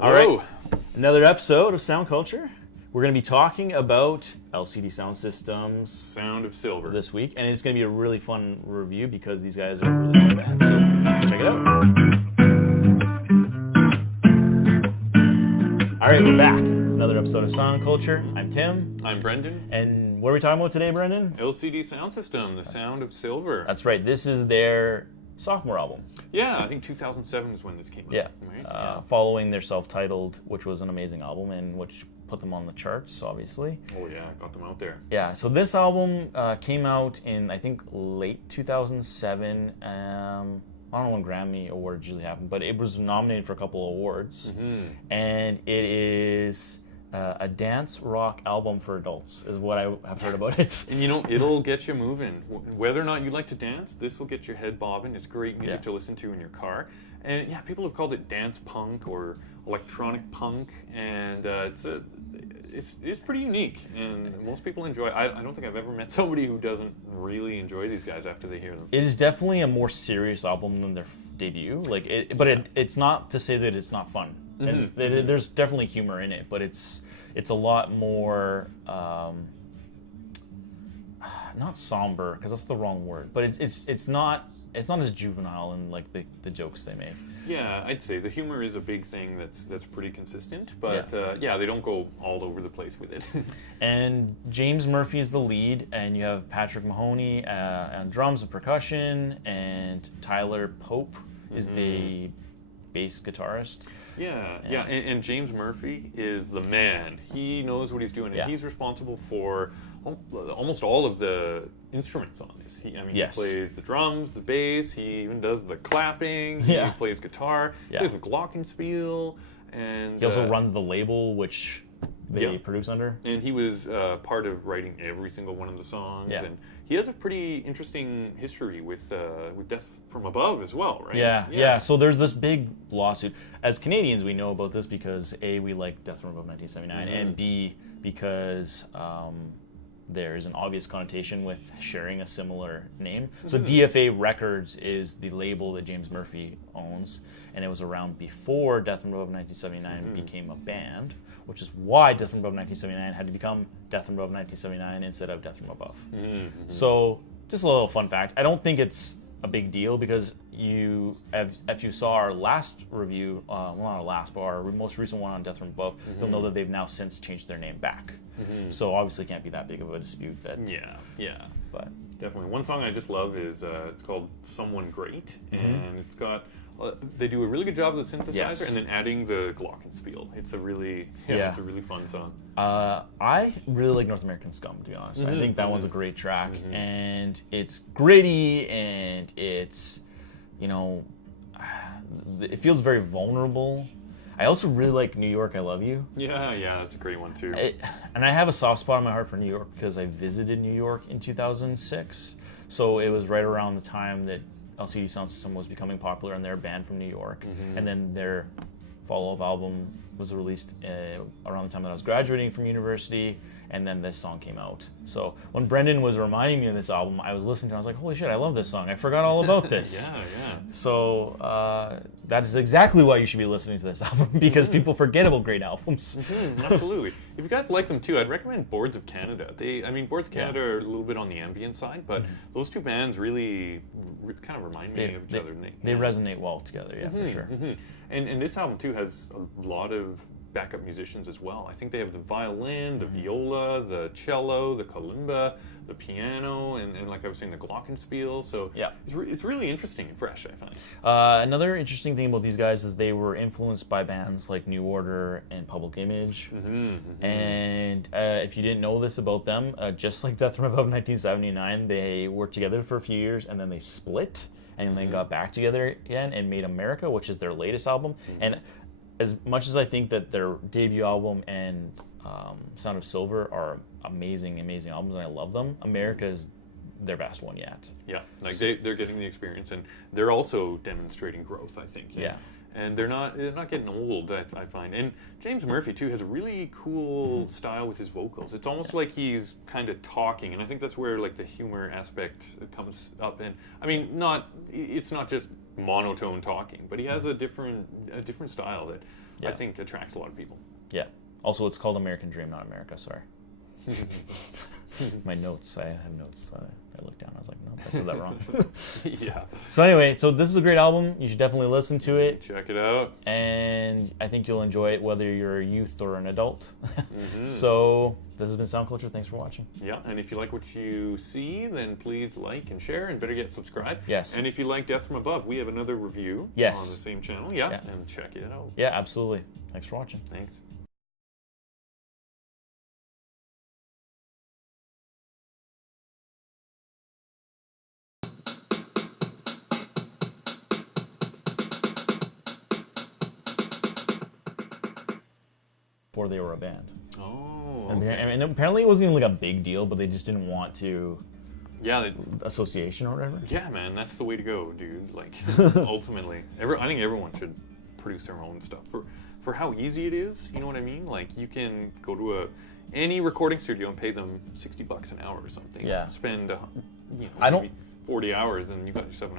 All right, another episode of Sound Culture. We're going to be talking about LCD Soundsystem's Sound of Silver this week, and it's going to be a really fun review because these guys are a really fun band. So check it out. All right, we're back. Another episode of Sound Culture. I'm Tim. I'm Brendon. And what are we talking about today, Brendon? LCD Soundsystem, The Sound of Silver. That's right. This is their sophomore album. Yeah, I think 2007 is when this came out. Yeah. Right? Following their self-titled, which was an amazing album and which put them on the charts, obviously. Oh yeah, got them out there. Yeah, so this album came out in, I think, late 2007. I don't know when Grammy Awards usually happen, but it was nominated for a couple of awards. Mm-hmm. And it is a dance rock album for adults, is what I have heard about it. And you know, it'll get you moving. Whether or not you like to dance, this will get your head bobbing. It's great music to listen to in your car. And yeah, people have called it dance punk or electronic punk, and it's pretty unique, and most people enjoy it. I don't think I've ever met somebody who doesn't really enjoy these guys after they hear them. It is definitely a more serious album than their debut, it's not to say that it's not fun. Mm-hmm. And there's definitely humor in it, but it's a lot more not somber, because that's the wrong word, but it's not as juvenile in like the jokes they make. Yeah, I'd say the humor is a big thing that's pretty consistent, but they don't go all over the place with it. And James Murphy is the lead, and you have Patrick Mahoney on drums and percussion, and Tyler Pope is the bass guitarist. And James Murphy is the man. He knows what he's doing, and he's responsible for almost all of the instruments on this. He plays the drums, the bass, he even does the clapping, he plays guitar, he plays the glockenspiel, and he also runs the label which they produce under. And he was part of writing every single one of the songs, and he has a pretty interesting history with Death from Above as well, right? Yeah. So there's this big lawsuit. As Canadians, we know about this because A, we like Death from Above 1979, and B, because there is an obvious connotation with sharing a similar name. So DFA Records is the label that James Murphy owns, and it was around before Death from Above 1979 became a band, which is why Death from Above 1979 had to become Death from Above 1979 instead of Death from Above. So just a little fun fact. I don't think it's a big deal because if you saw our last review, well, not our last, but our most recent one on Death from Above, you'll know that they've now since changed their name back. So obviously can't be that big of a dispute. But definitely. One song I just love is it's called Someone Great, and it's got they do a really good job with the synthesizer and then adding the glockenspiel. It's a really fun song. I really like North American Scum, to be honest. I think that one's a great track, and it's gritty, and it's, it feels very vulnerable. I also really like New York, I Love You. Yeah, that's a great one too. And I have a soft spot in my heart for New York because I visited New York in 2006. So it was right around the time that LCD Soundsystem was becoming popular, and they're a band from New York. And then their follow-up album was released around the time that I was graduating from university, and then this song came out. So when Brendon was reminding me of this album, I was listening to it, I was like, holy shit, I love this song. I forgot all about this. So that is exactly why you should be listening to this album, because people forget about great albums. Absolutely. If you guys like them too, I'd recommend Boards of Canada. Boards of Canada are a little bit on the ambient side, but those two bands really kind of remind me of each other. They resonate well together, for sure. And this album too has a lot of backup musicians as well. I think they have the violin, the viola, the cello, the kalimba, the piano, and like I was saying, the glockenspiel. So it's really interesting and fresh, I find. Another interesting thing about these guys is they were influenced by bands like New Order and Public Image. And if you didn't know this about them, just like Death from Above 1979, they worked together for a few years and then they split and then got back together again and made America, which is their latest album. And as much as I think that their debut album and Sound of Silver are amazing albums, and I love them, America is their best one yet. Yeah, they're getting the experience, and they're also demonstrating growth, I think. And they're not getting old, I find. And James Murphy too has a really cool style with his vocals. It's almost like he's kind of talking, and I think that's where like the humor aspect comes up. And I mean, it's not just monotone talking, but he has a different style that Yeah. I think attracts a lot of people. Yeah. Also, it's called American Dream, not America. Sorry. My notes. I have notes. I looked down. I was like, no, I said that wrong. Yeah. So anyway, so this is a great album. You should definitely listen to it. Check it out. And I think you'll enjoy it whether you're a youth or an adult. So this has been Sound Culture. Thanks for watching. Yeah, and if you like what you see, then please like and share, and better get subscribed. Yes. And if you like Death from Above, we have another review on the same channel. Yeah, and check it out. Yeah, absolutely. Thanks for watching. Thanks. Before they were a band. Oh, And, okay. and apparently it wasn't even like a big deal, but they just didn't want to Yeah, association or whatever. yeah, man, that's the way to go, dude. Like, ultimately, I think everyone should produce their own stuff for how easy it is. You know what I mean? Like, you can go to any recording studio and pay them $60 an hour or something. Yeah. Spend, I don't- maybe 40 hours, and you got yourself an album.